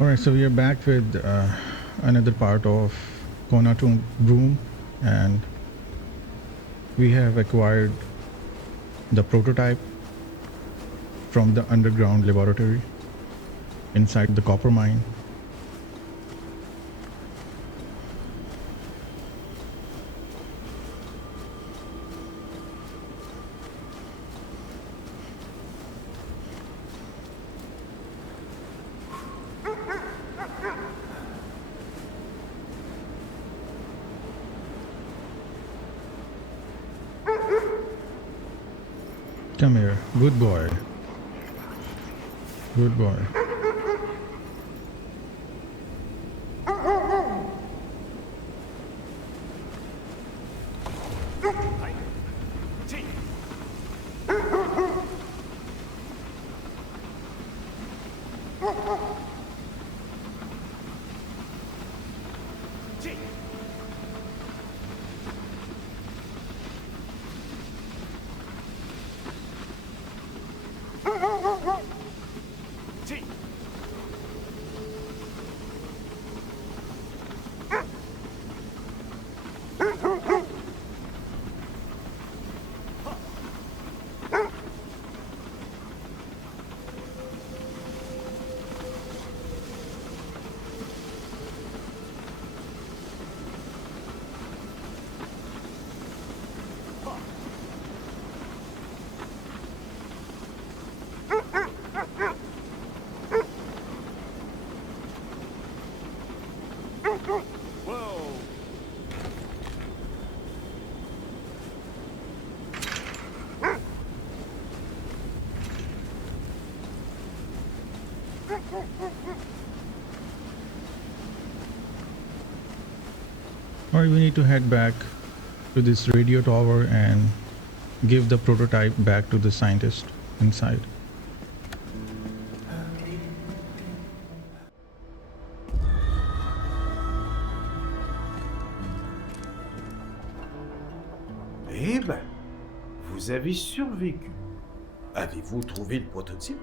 Alright, so we are back with another part of KONA to Brume, and we have acquired the prototype from the underground laboratory inside the copper mine. Come here, good boy. Good boy. Alright, we need to head back to this radio tower and give the prototype back to the scientist inside. Eh ben, vous avez survécu. Avez-vous trouvé le prototype?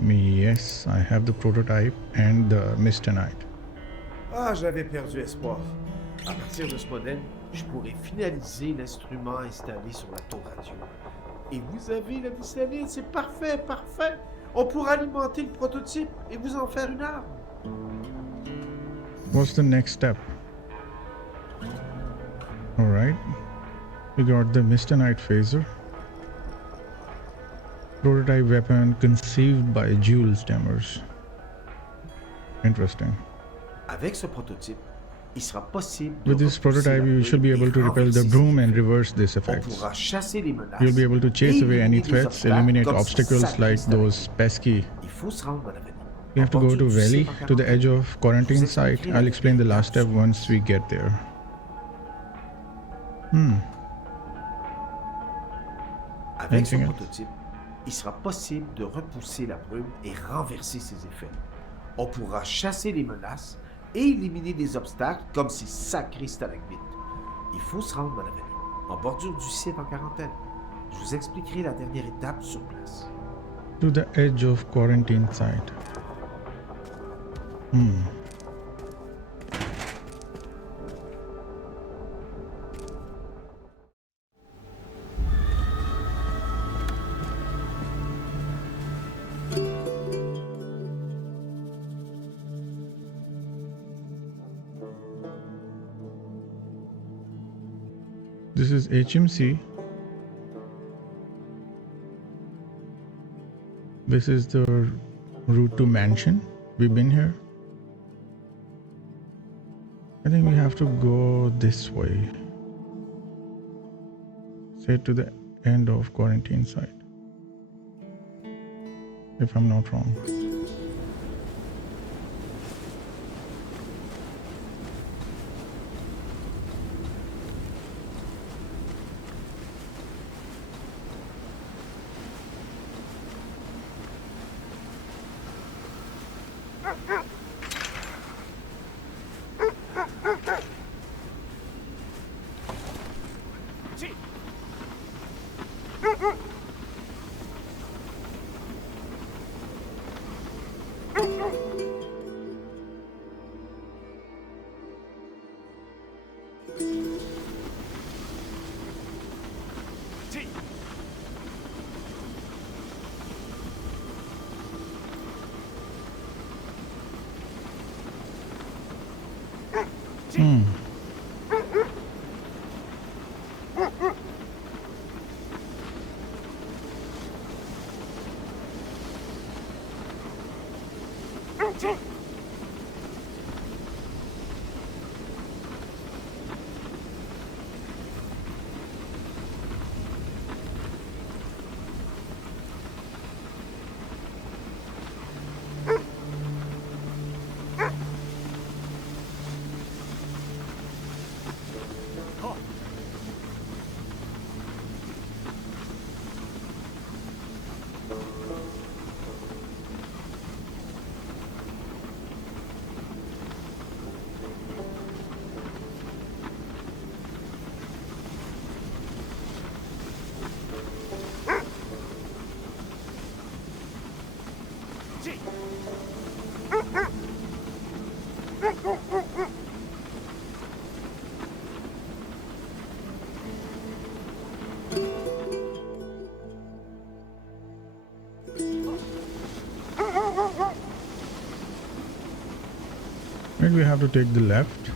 Yes, I have the prototype and the Mysternite. Ah, j'avais perdu espoir. À partir de ce modèle, je pourrais finaliser l'instrument installé sur la tour radio. Et vous avez la Mysternite, c'est parfait, parfait. On pourra alimenter le prototype et vous en faire une arme. What's the next step? Alright, we got the Mysternite phaser. Prototype weapon conceived by Jules Demers. Interesting. Avec ce prototype, il sera possible de With this repousser prototype, la you brume should be able et to repel the renverser Brume ses and effets. reverse these On effects. pourra chasser les menaces. You'll be able to chase et away any éliminer des threats, obstacles eliminate comme ces obstacles sacrés like those stalagmites. pesky. Il faut se rendre à l'avenir. We have to go to Valley, to the edge of quarantine Vous site. expliquerez la I'll explain the dernière last step étape once we get there. Avec ce Anything else? prototype, il sera possible de repousser la brume et renverser ses effets. On pourra chasser les menaces et éliminer des obstacles comme ces sacrés stalagmites. Il faut se rendre à l'avenir, en bordure du site en quarantaine. Je vous expliquerai la dernière étape sur place. To the edge of quarantine site. This is HMC. This is the route to mansion. We've been here. I think we have to go this way. Say to the end of quarantine site. If I'm not wrong. And we have to take the left.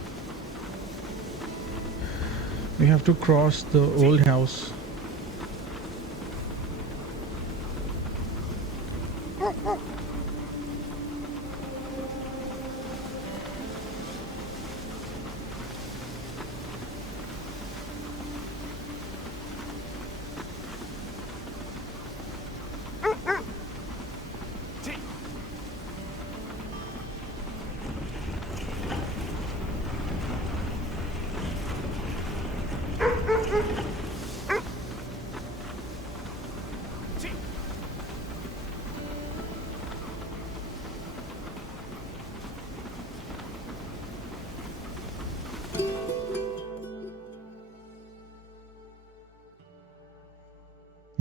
We have to cross the old house.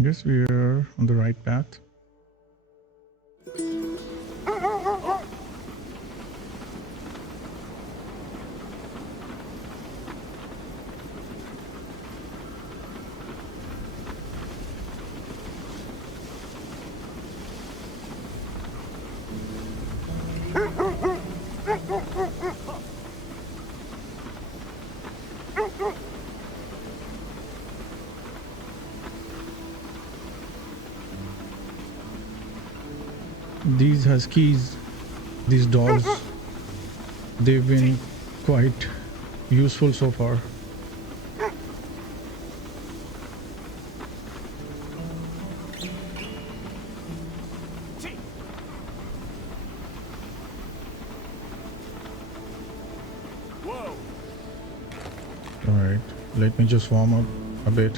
Yes, we are on the right path. These huskies, these dogs, they've been quite useful so far. Alright, let me just warm up a bit.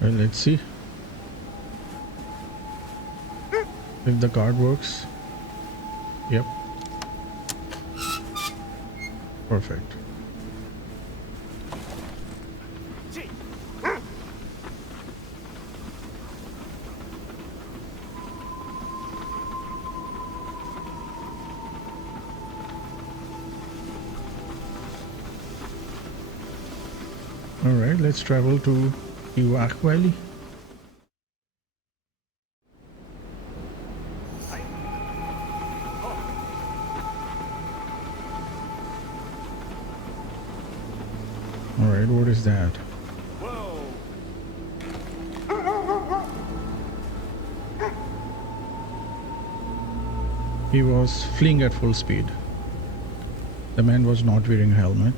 Well, let's see if the card works. Yep. Perfect. All right, let's travel to Iwak Valley. All right, what is that? He was fleeing at full speed. The man was not wearing a helmet.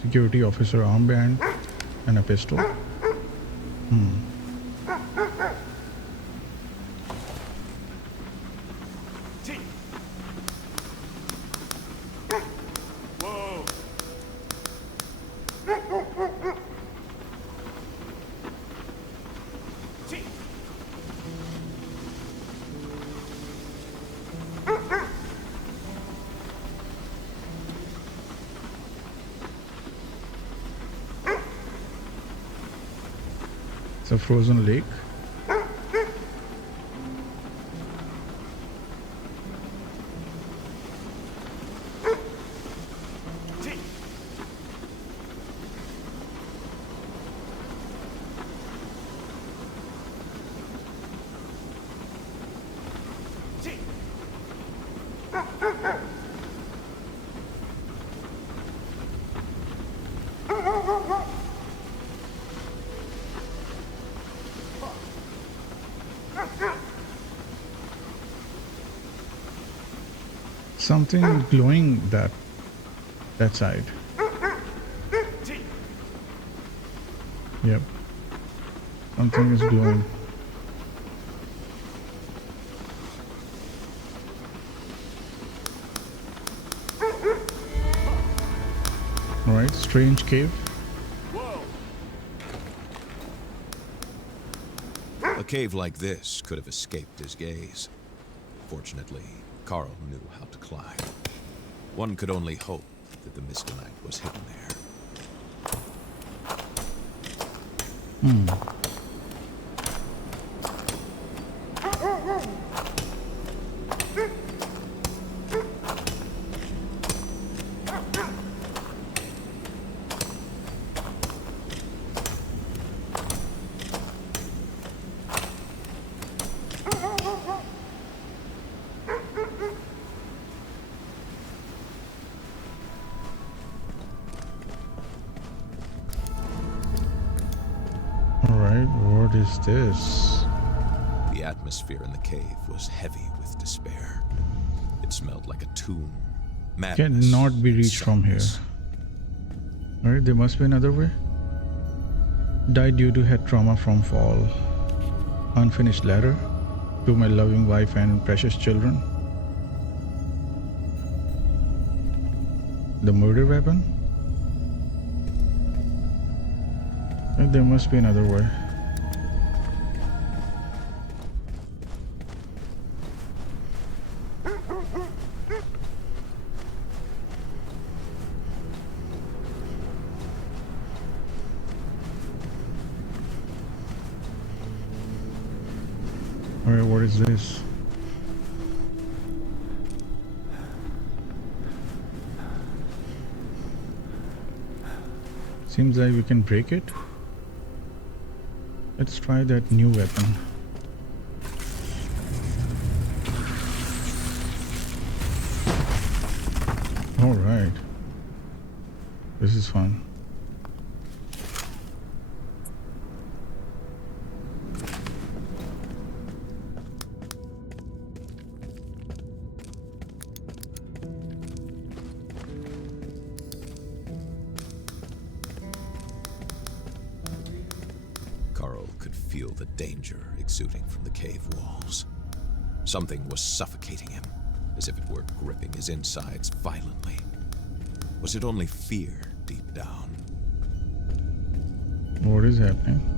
Security officer armband and a pistol. It's a frozen lake. Something glowing that side. Yep. Something is glowing. Alright, strange cave. A cave like this could have escaped his gaze. Fortunately, Carl knew how to climb. One could only hope that the misconnect was hidden there. Alright, what is this? The atmosphere in the cave was heavy with despair. It smelled like a tomb. Madness, Cannot be reached from here. sadness. Alright, there must be another way. Died due to head trauma from fall. Unfinished letter to my loving wife and precious children. The murder weapon? And there must be another way. Alright, what is this? Seems like we can break it. Let's try that new weapon. Alright. This is fun. Carl could feel the danger exuding from the cave walls. Something was suffocating him, as if it were gripping his insides violently. Was it only fear deep down? What is happening?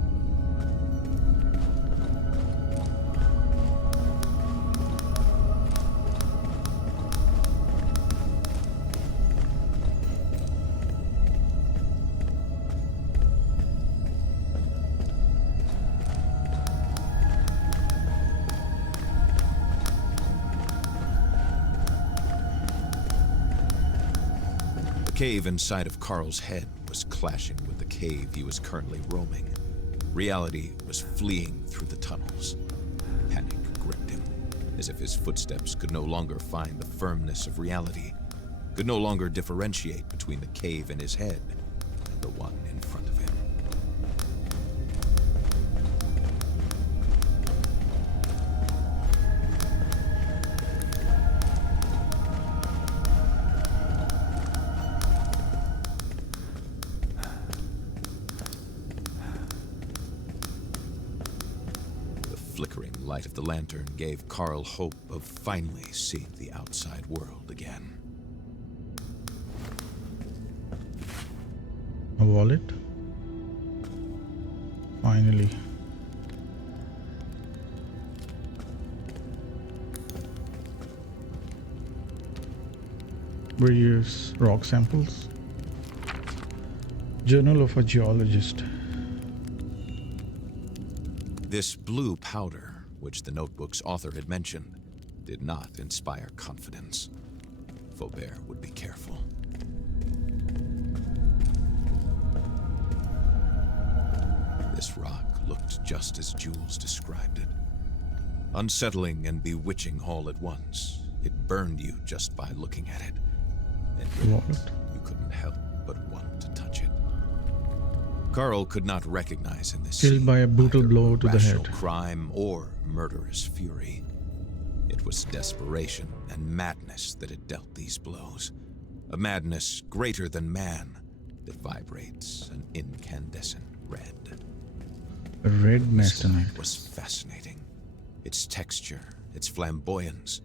The cave inside of Carl's head was clashing with the cave he was currently roaming. Reality was fleeing through the tunnels. Panic gripped him, as if his footsteps could no longer find the firmness of reality, could no longer differentiate between the cave in his head and the one in front of him. The flickering light of the lantern gave Carl hope of finally seeing the outside world again. A wallet? Finally. Various rock samples. Journal of a geologist. This blue powder, which the notebook's author had mentioned, did not inspire confidence. Faubert would be careful. This rock looked just as Jules described it. Unsettling and bewitching all at once, It burned you just by looking at it. And yet, What? you couldn't help but want to touch it. Carl could not recognize in this Killed scene by a brutal either blow to the irrational head. crime or murderous fury. It was desperation and madness that had dealt these blows. A madness greater than man that vibrates an incandescent red. A red Mastonite mastonite. was fascinating. Its texture, its flamboyance.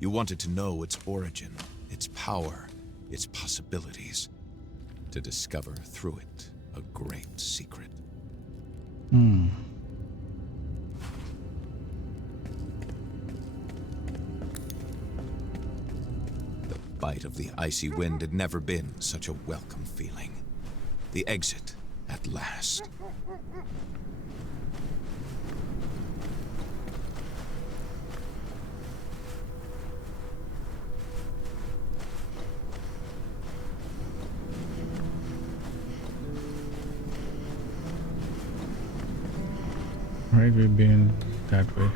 You wanted to know its origin, its power, its possibilities. To discover through it a great secret. The bite of the icy wind had never been such a welcome feeling. The exit, at last. Right, we've been that way.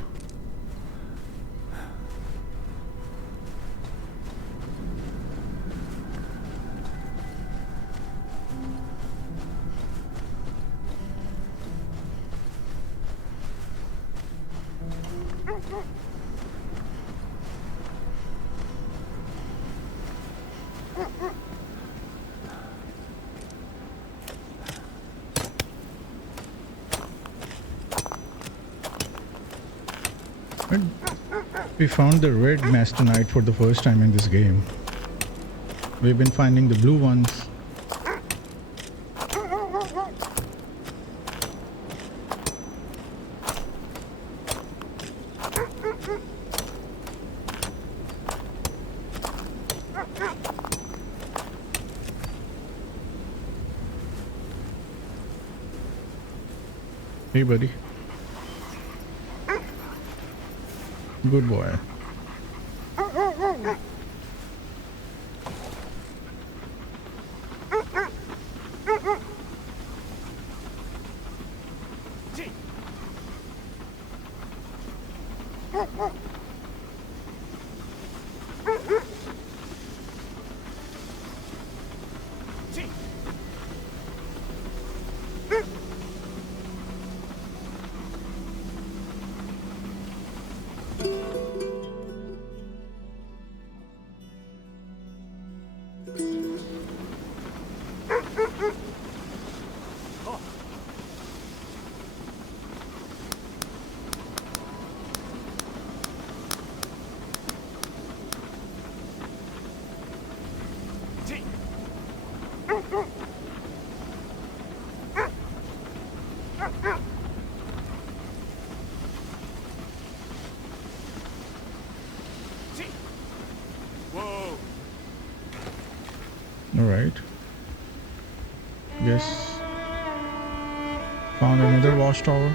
And we found the red mastonite for the first time in this game. We've been finding the blue ones. Hey buddy. Good boy. Alright. Yes. Found another watchtower.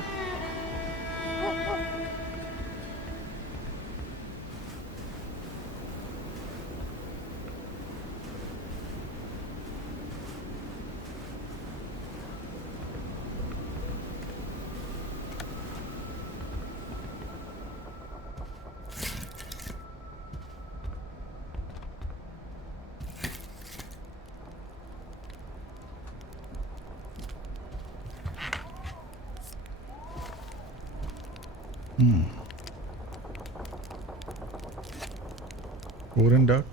Golden duck.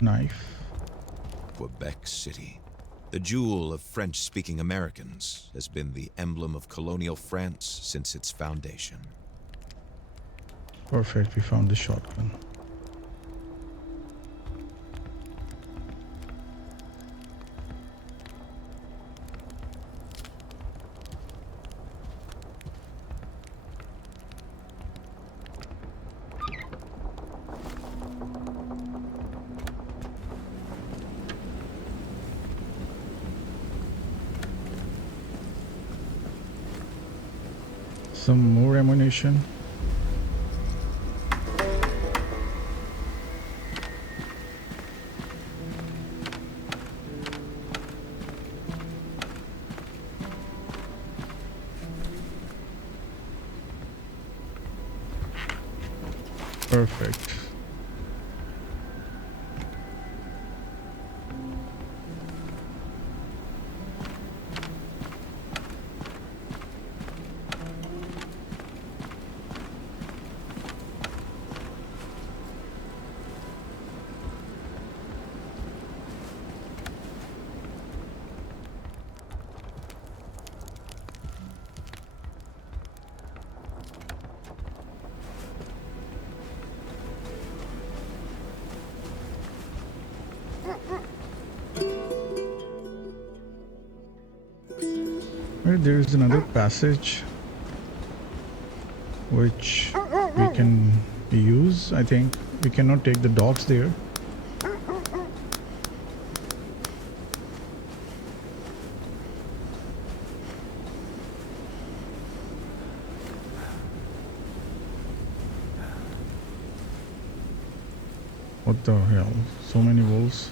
Knife. Quebec City, the jewel of French-speaking Americans, has been the emblem of colonial France since its foundation. Perfect, we found the shotgun. Some more ammunition. Perfect. Right, there is another passage which we can use. I think we cannot take the dogs there. What the hell? So many wolves.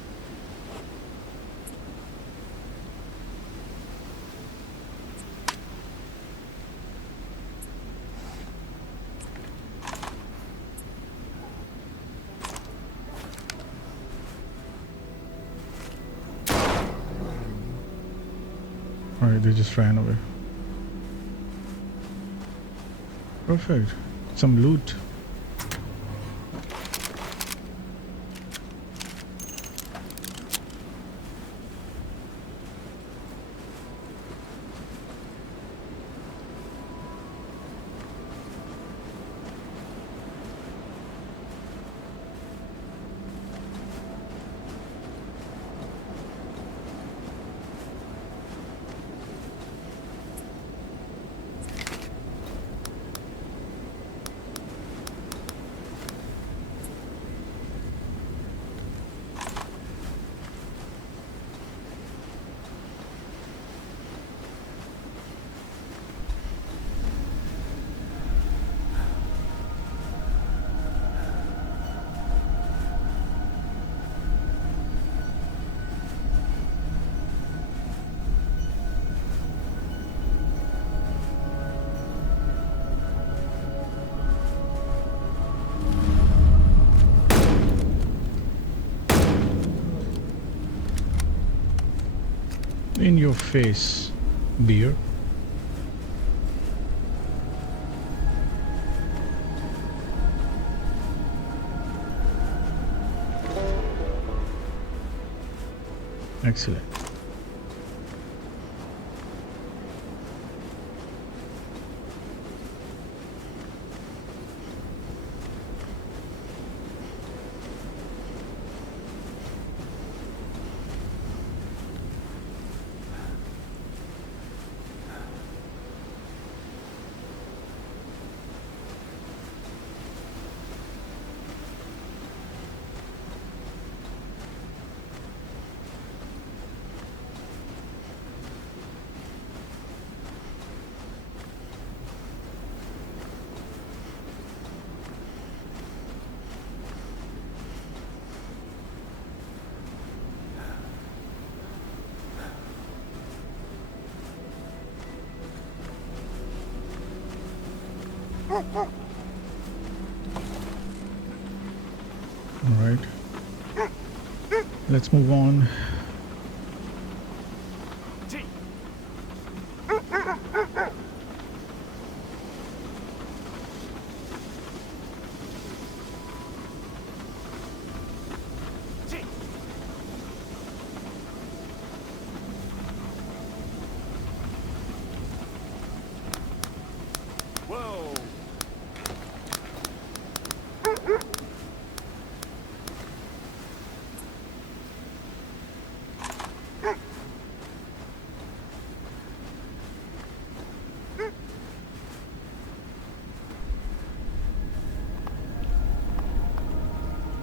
Alright, they just ran away. Perfect. Some loot. In your face, beer. Excellent. All right, let's move on.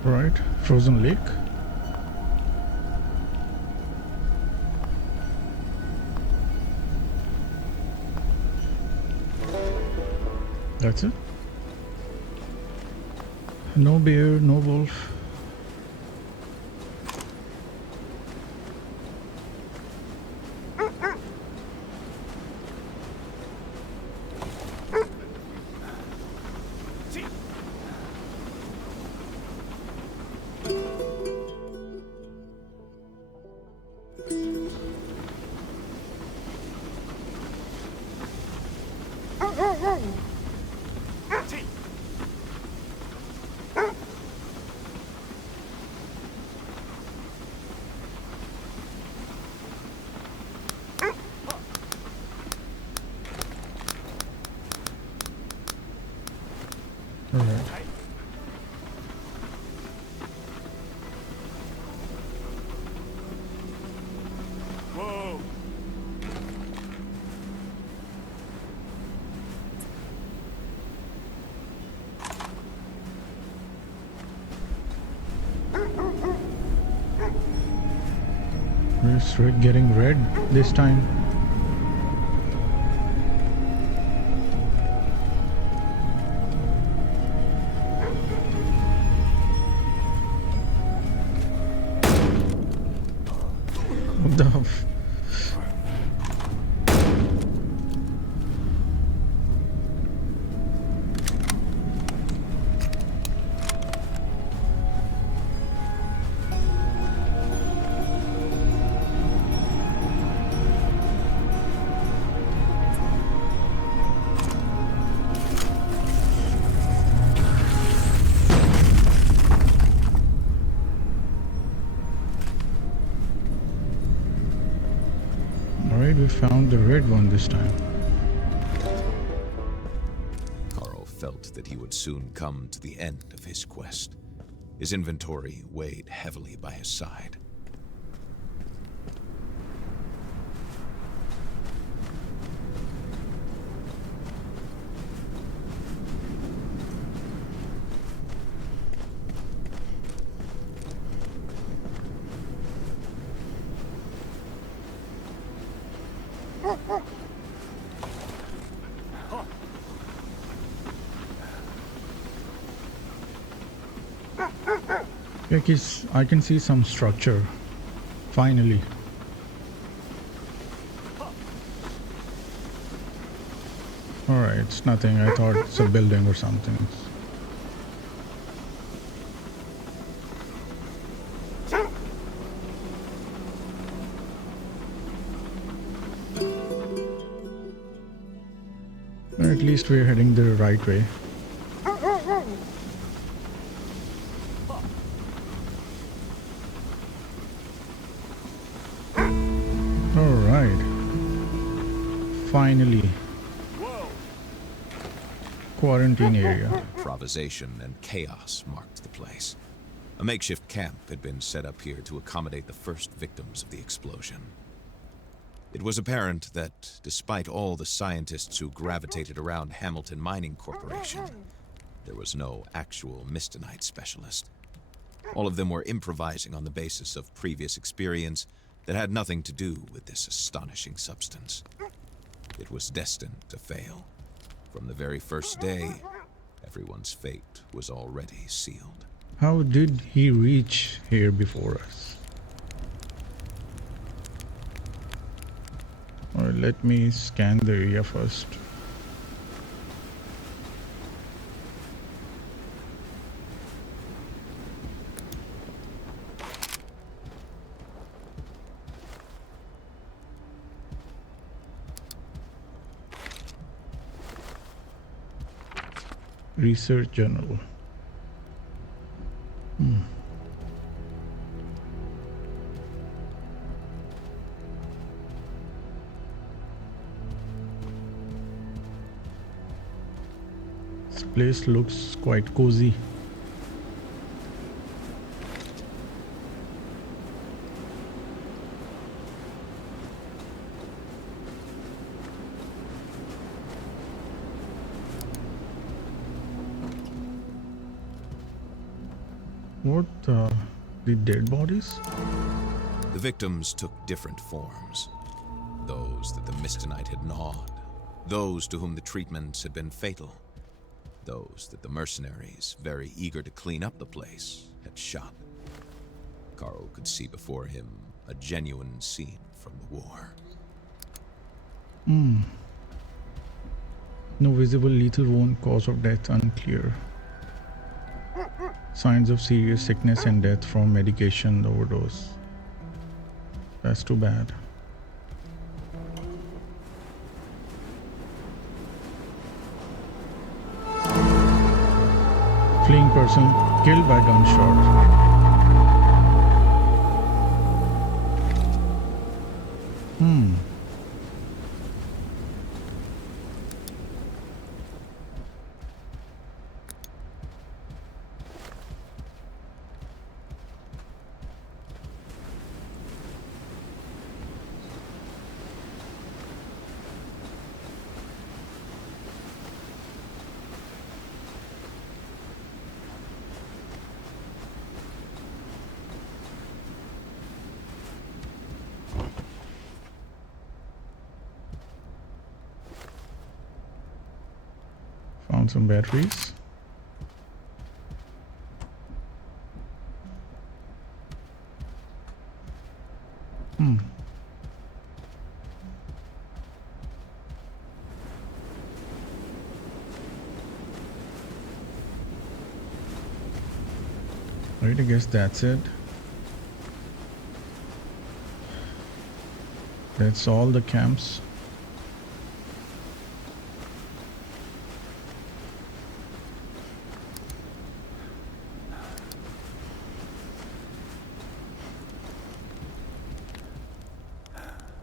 Right, frozen lake. That's it. No bear, no wolf. All right. Whoa. Is it getting red this time? What the Alright, we found the red one this time. Carl felt that he would soon come to the end of his quest. His inventory weighed heavily by his side. I can see some structure. Finally. Alright, it's nothing. I thought it's a building or something. At least we're heading the right way. Alright. Finally. Quarantine area. Improvisation and chaos marked the place. A makeshift camp had been set up here to accommodate the first victims of the explosion. It was apparent that, despite all the scientists who gravitated around Hamilton Mining Corporation, there was no actual Mistonite specialist. All of them were improvising on the basis of previous experience that had nothing to do with this astonishing substance. It was destined to fail. From the very first day, everyone's fate was already sealed. How did he reach here before us? Alright, let me scan the area first. Research journal. This place looks quite cozy. What the dead bodies? The victims took different forms. Those that the Mistonite had gnawed. Those to whom the treatments had been fatal. Those that the mercenaries, very eager to clean up the place, had shot. Carl could see before him a genuine scene from the war. No visible lethal wound, cause of death unclear. Signs of serious sickness and death from medication overdose. That's too bad. Fleeing person killed by gunshot. Found some batteries. Right, I guess that's it. That's all the camps.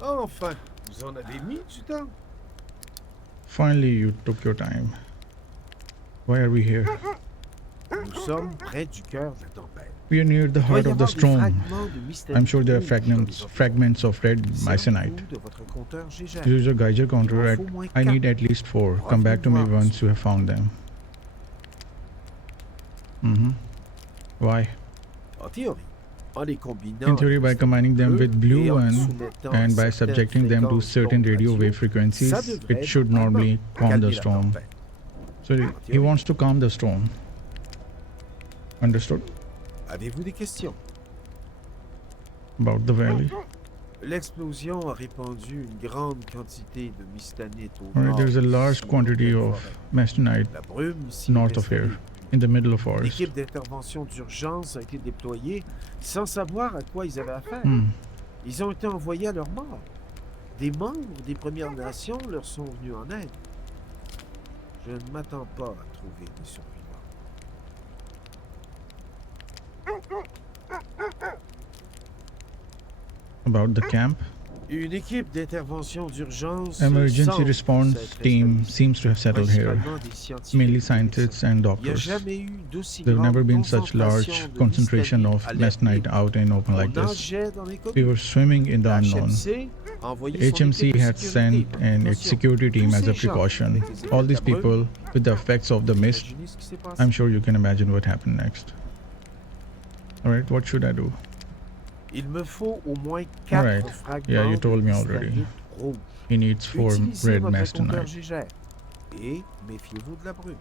Enfin, vous en avez mis du temps? Finally, you took your time. Why are we here? Nous sommes près du cœur de la tempête. We are near the Il doit heart y of the avoir des storm. fragments de mystérieux I'm sure there are rouges dans les fragments of red mycenite. Servez-vous de votre compteur Gégère. Use a Geiger counter. Il en faut moins I need quatre. at least 4. Come back to me Revenez voir. once you have found them. Why? En théorie, en les combinant In theory, by avec combining them with et blue en one soumettant and by certaines subjecting them to fréquences certain d'ondes radio radio, wave frequencies, ça devrait it should normalement normally calm calmer the la storm. tempête. So he wants to calm the storm. Understood? Avez-vous des questions? About the valley. L'explosion a répandu une grande quantité de mystanite au Alright, nord. there's a large sous quantity la of forêt. mastonite La brume s'y est north of installée. here, in the middle of forest. L'équipe d'intervention d'urgence a été déployée sans savoir à quoi ils avaient affaire. Ils ont été envoyés à leur mort. Des membres des Premières Nations leur sont venus en aide. Je ne m'attends pas à trouver des survivants. About the camp. Une équipe d'intervention d'urgence Emergency semble response s'être team installée. seems to have settled here, Principalement des scientifiques mainly et des scientists and médecins. Il n'y a doctors. jamais eu d'aussi There's grande never been such large concentration de concentration mystanite of à l'air mastonite libre. out in open On like this. nageait dans les We collines. were swimming in the La unknown. HMC a envoyé son HMC équipe de had sécurité sent par an its précaution. security team Tous as a ces gens precaution. avec les effets All de these la brume, people with the effects of the mist. imaginez ce qui s'est passé. I'm sure you can imagine what happened next. Alright, what should I do? Il me faut au moins 4 Alright. fragments Yeah, you told me de already. mystanite rouge. He needs 4 Utilisez red votre compteur mastonite. Gégère et méfiez-vous de la brume.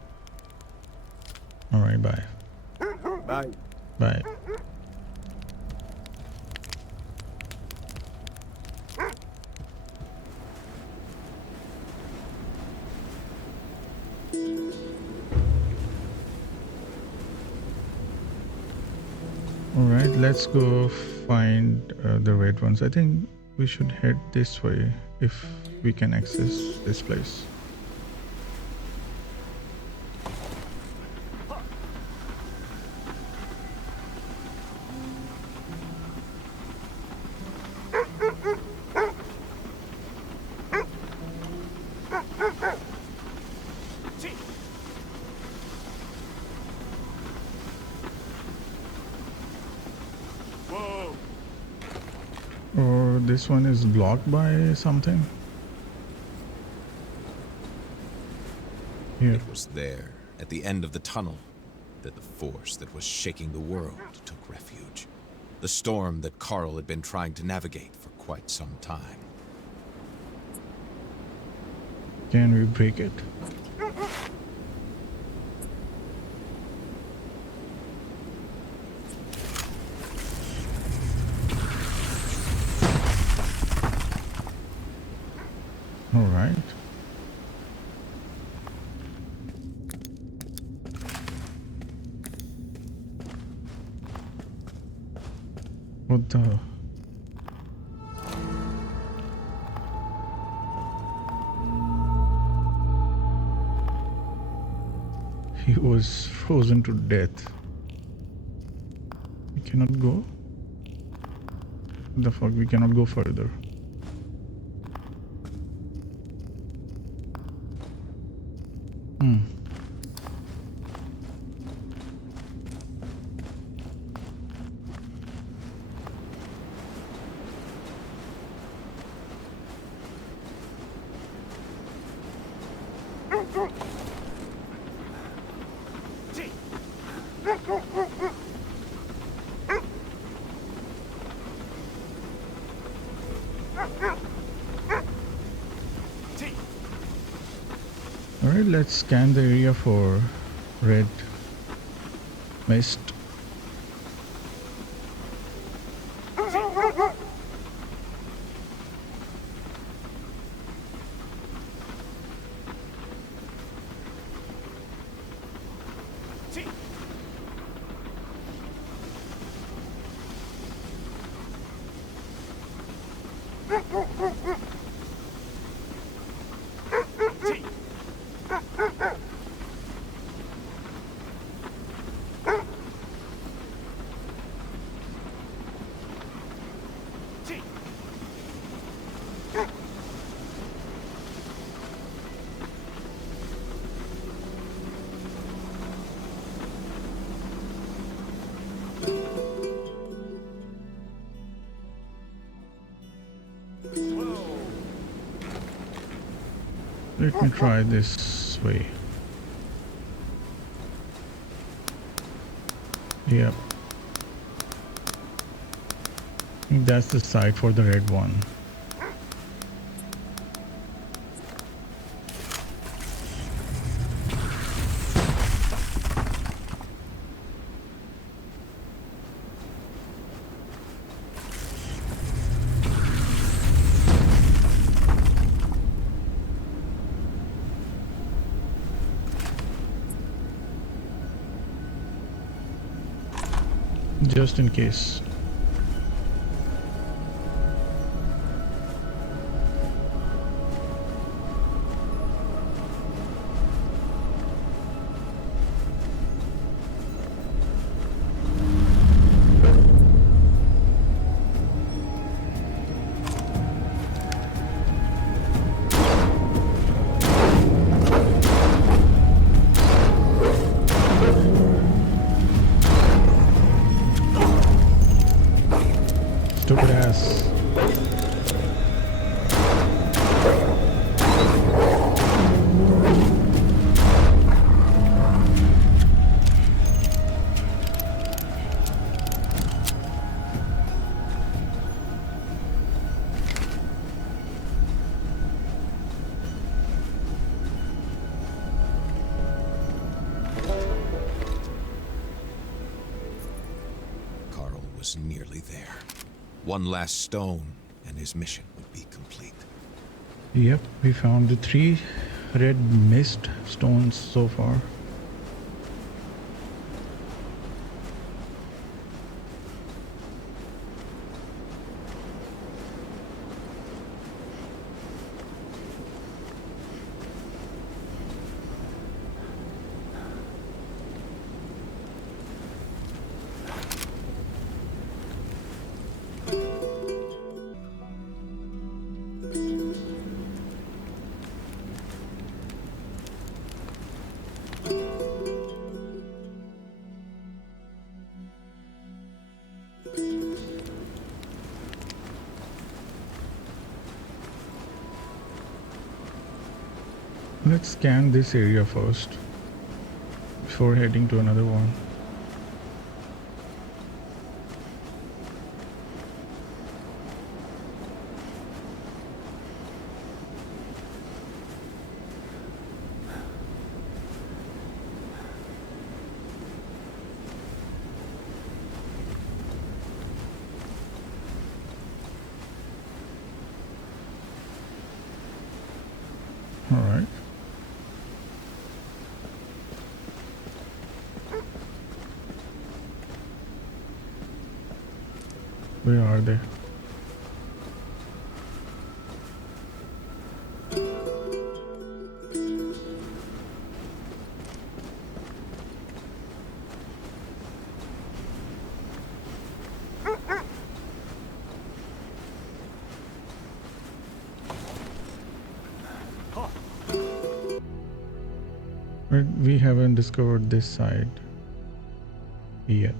Alright, bye. Bye. Bye. Alright, let's go find the red ones. I think we should head this way if we can access this place. Whoa! Or this one is blocked by something. Here. It was there, at the end of the tunnel, that the force that was shaking the world took refuge. The storm that Carl had been trying to navigate for quite some time. Can we break it? All right. What the? He was frozen to death. We cannot go. The fuck, we cannot go further. Alright, let's scan the area for red mist. Let me try this way. Yep. I think that's the site for the red one. Just in case. Stupid ass. Carl was nearly there. One last stone, and his mission would be complete. Yep, we found the 3 red mist stones so far. Let's scan this area first before heading to another one. All right. Where are they? But we haven't discovered this side yet.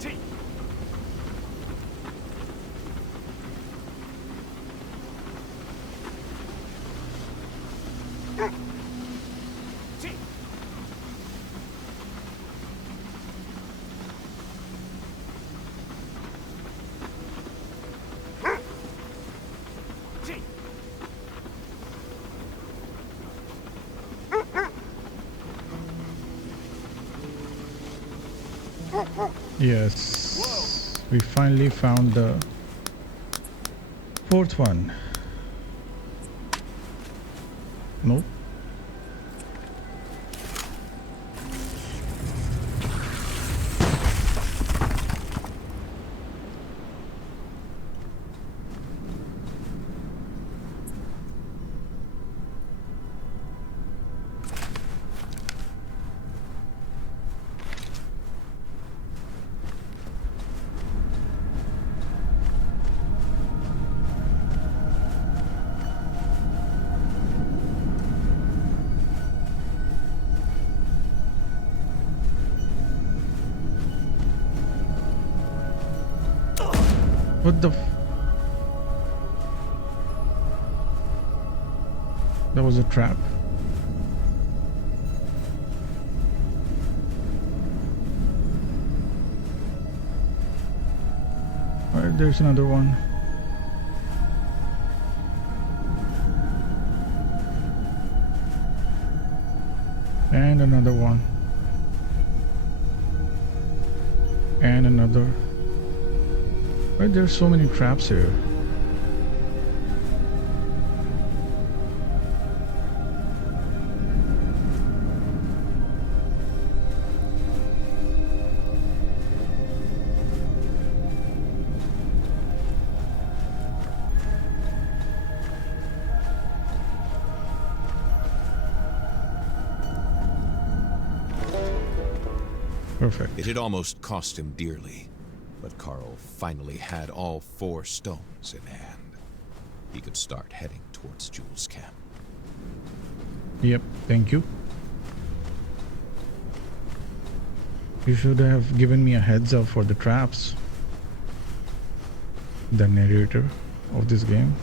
T. T. T. Yes, we finally found the fourth one. Nope. What the That was a trap. Alright, there's another one. And another one. And another. Why there's so many traps here? Perfect. It had almost cost him dearly, but Carl finally had all 4 stones in hand. He could start heading towards Jules' camp. Yep, thank you. You should have given me a heads up for the traps. The narrator of this game.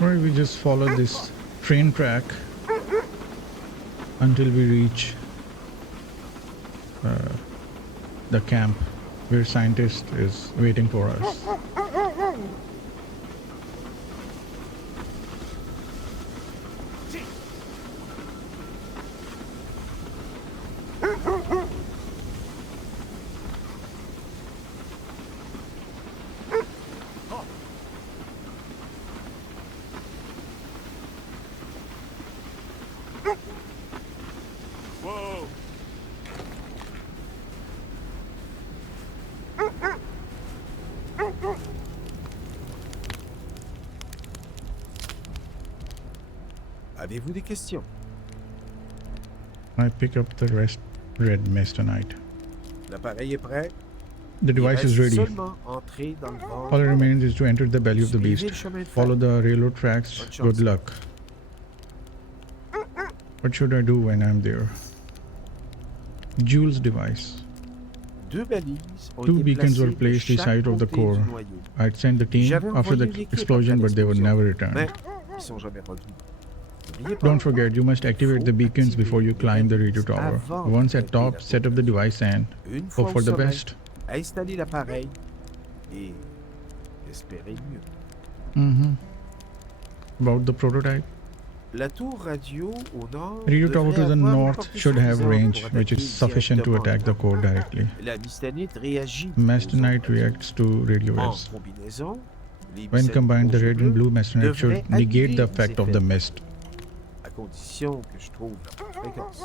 Or we just follow this train track until we reach the camp where scientist is waiting for us. Whoa. Avez-vous des questions? I pick up the red mist tonight. L'appareil est prêt. The Il device reste is ready. seulement entrer dans le All it ventre. remains is to enter the belly of the Suivez beast. le chemin de fer. Follow the railroad tracks. Bonne chance. Good luck. What should I do when I'm there? Jules device. Deux balises ont Two été beacons were placées de placed chaque beside of the côté core. du noyau. I'd sent the team J'avais after envoyé the l'équipe explosion, après but they would l'explosion. never return. Mais ils sont jamais revenus. N'oubliez pas, Don't forget, you must activate the beacons before you climb the radio tower. Once at top, set up the device and une hope fois for au the sommet, best. installer l'appareil et espérer le mieux. About the prototype, La tour radio au nord radio tower devrait to the avoir une north portée should have suffisante range, pour which is attaquer sufficient to directement attack the core directly. La mystanite réagit aux Mastenite ondes reacts to radio en waves. combinaison. Les When mycènes combined, the rouges et red and bleus blue mastenite should devraient negate annuler the les effect of effets, the mist. à condition que je trouve la bonne fréquence.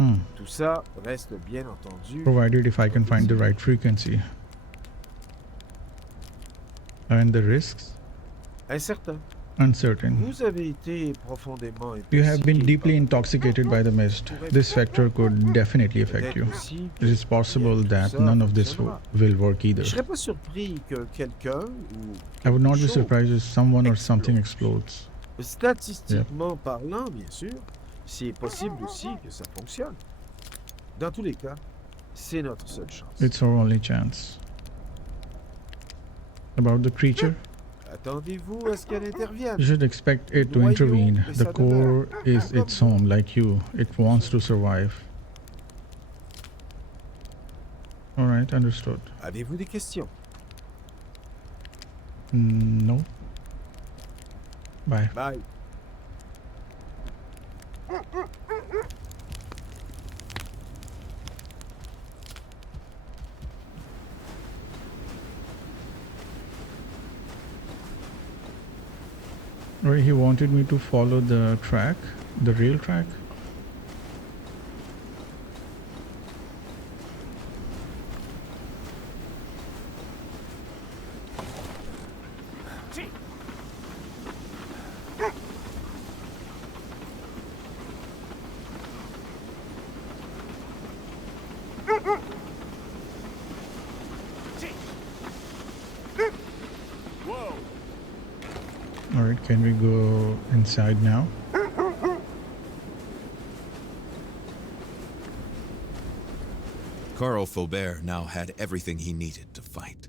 Hmm. Tout ça reste bien entendu Provided if I can find the right frequency. And the risks? incertain. Uncertain. Vous avez été profondément You have been intoxiqué deeply par- intoxicated by the mist. This factor could definitely affect Peut-être you. aussi It is possible que that tout ça none of this fonctionnera. will work either. Je serais pas surpris que quelqu'un ou I would not be quelque chose, surprised if someone or something explodes. statistiquement parlant, bien sûr, c'est possible aussi que ça fonctionne. Dans tous les cas, c'est notre seule chance. It's our only chance. About the creature, Attendez-vous à ce qu'elle intervienne. you should expect it to Noyau intervene. et The sa core demeure. is its home, like you. It wants to survive. Alright, understood. Avez-vous des questions? No. Bye. Bye. Right, he wanted me to follow the track, the rail track. T. T. Whoa. Alright, can we go inside now? Carl Faubert now had everything he needed to fight.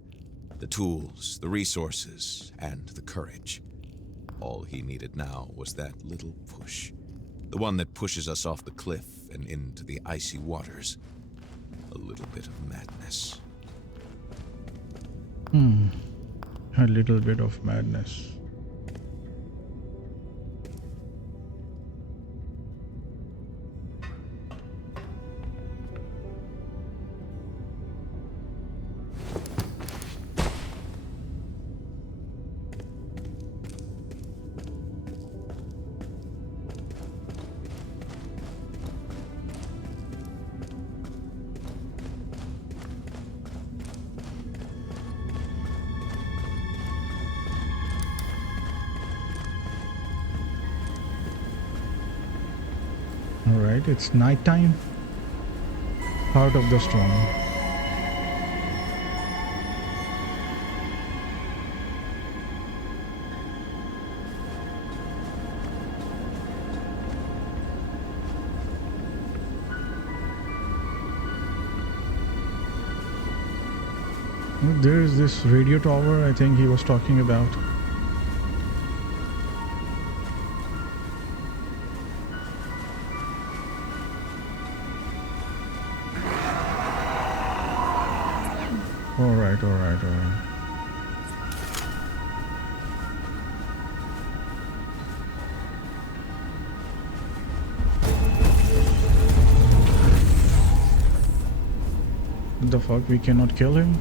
The tools, the resources, and the courage. All he needed now was that little push. The one that pushes us off the cliff and into the icy waters. A little bit of madness. A little bit of madness. Alright, it's nighttime. Heart of the storm. There is this radio tower I think he was talking about. Alright. What the fuck, we cannot kill him?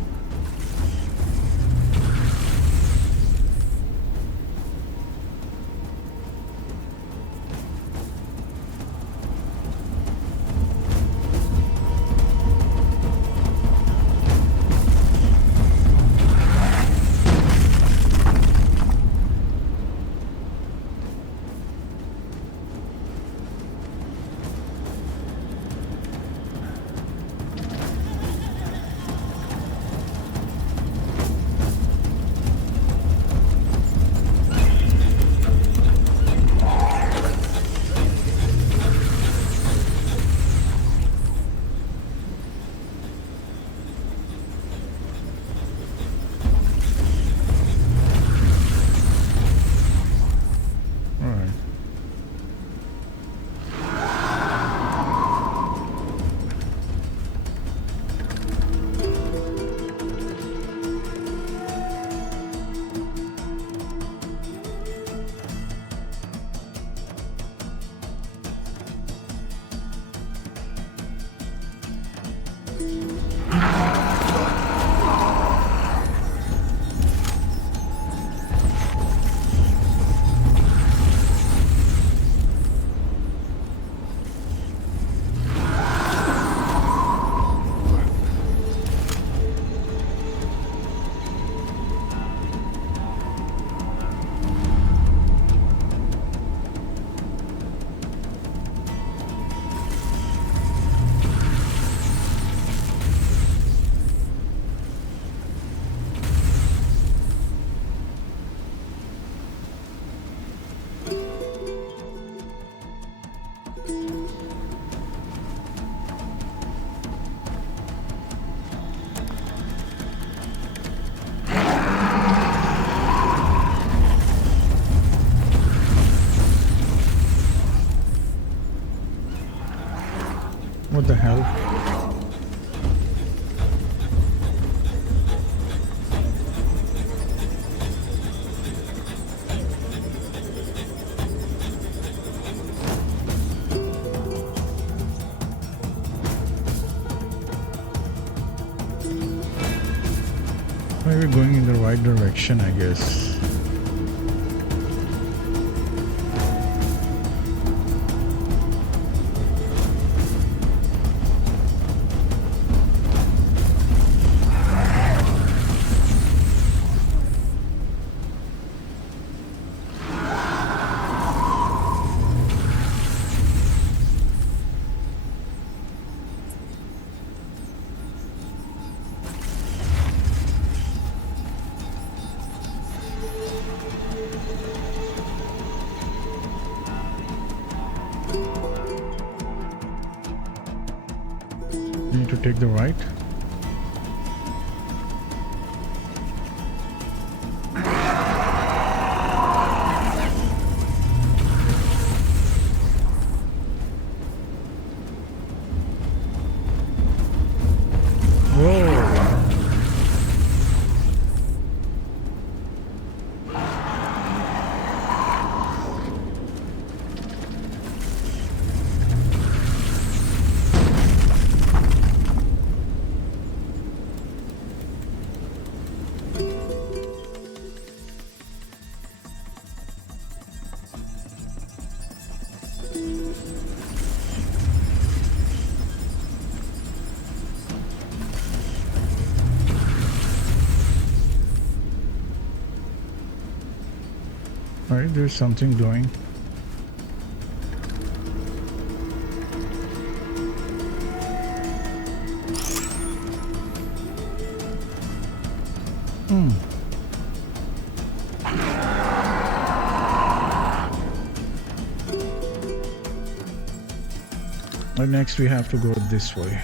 What the hell? We're going in the right direction, I guess. Need to take the right. Whoa. Alright, there's something glowing. But next we have to go this way.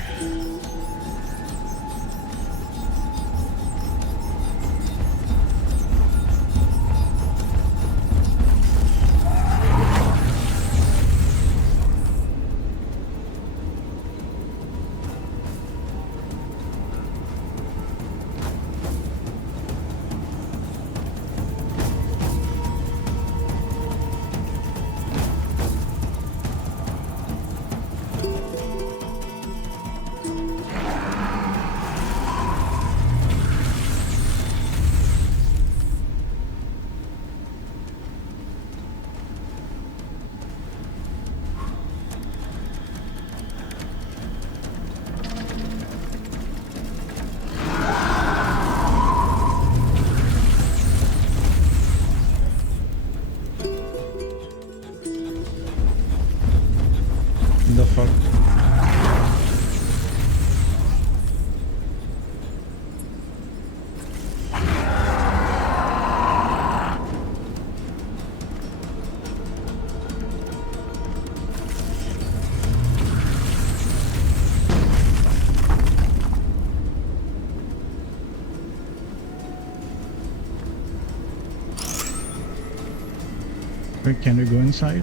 The fuck? Wait, can we go inside?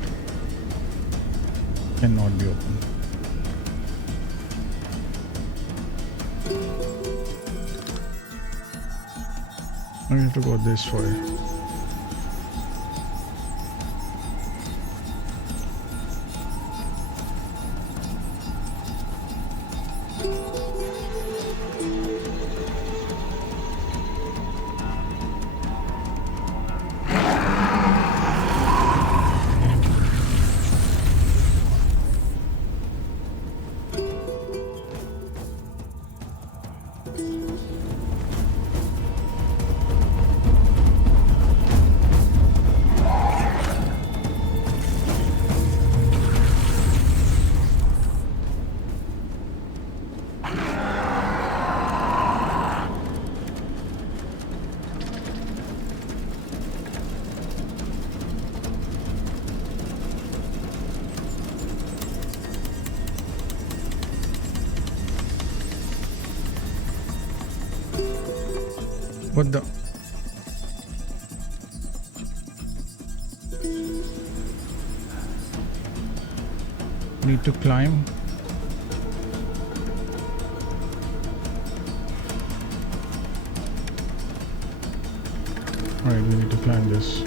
Cannot be open. I have to go this way. What the? Need to climb. Alright, we need to climb this.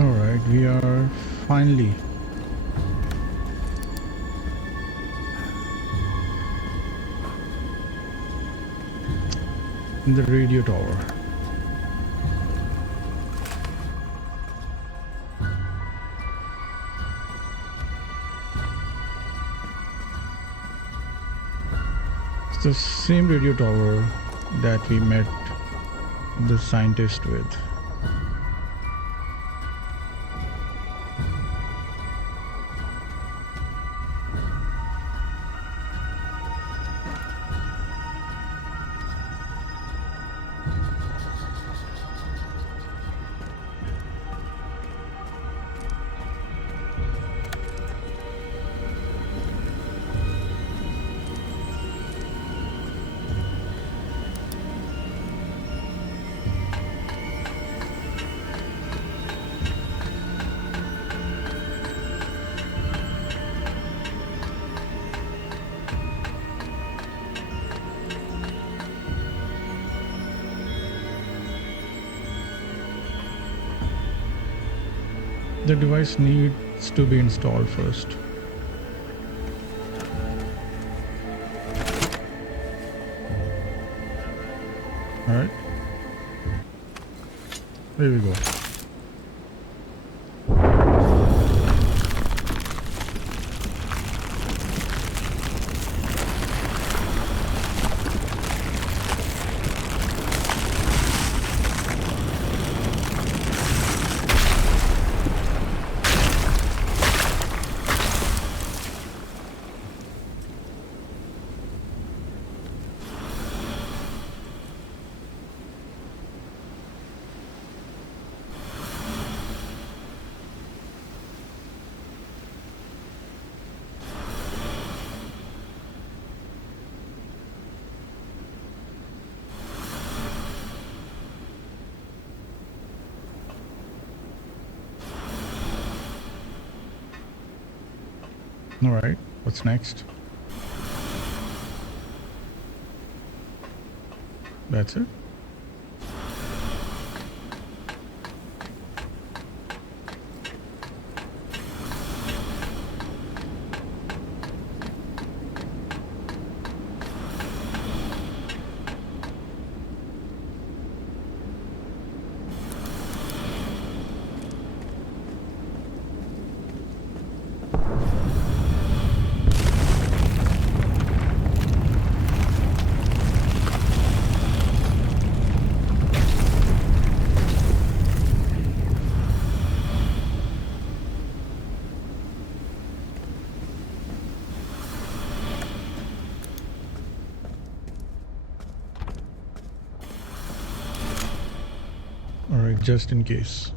Alright, we are finally in the radio tower. It's the same radio tower that we met the scientist with. The device needs to be installed first. Alright. There we go. Alright, what's next? That's it? Alright, just in case.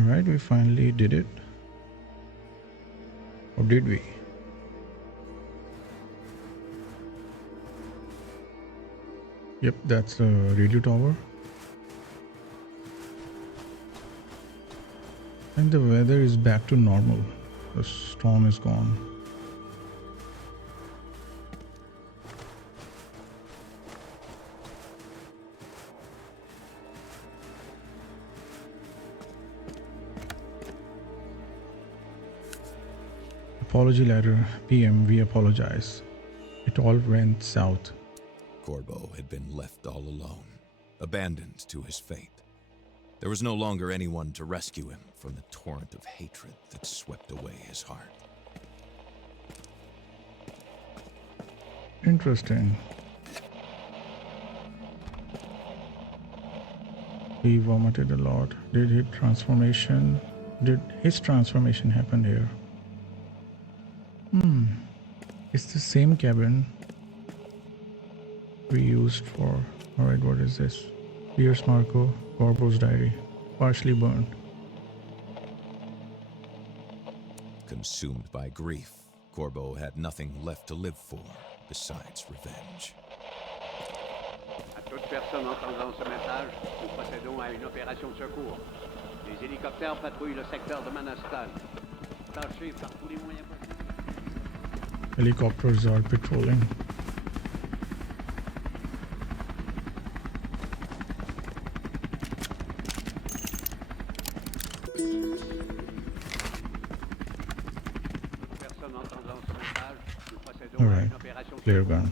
Alright, we finally did it. Or did we? Yep, that's the radio tower. And the weather is back to normal. The storm is gone. Apology letter. PM, we apologize. It all went south. Corbo had been left all alone, abandoned to his fate. There was no longer anyone to rescue him from the torrent of hatred that swept away his heart. Interesting. He vomited a lot. Did his transformation happen here? It's the same cabin we used for. Alright, what is this? Pierce Marco, Corbo's diary, partially burned. Consumed by grief, Corbo had nothing left to live for besides revenge. À toute personne entendant ce message, nous procédons à une opération de secours. Les hélicoptères patrouillent le secteur de Manhattan. Tâchez par tous les moyens possibles. Helicopters are patrolling. All right, clear gun.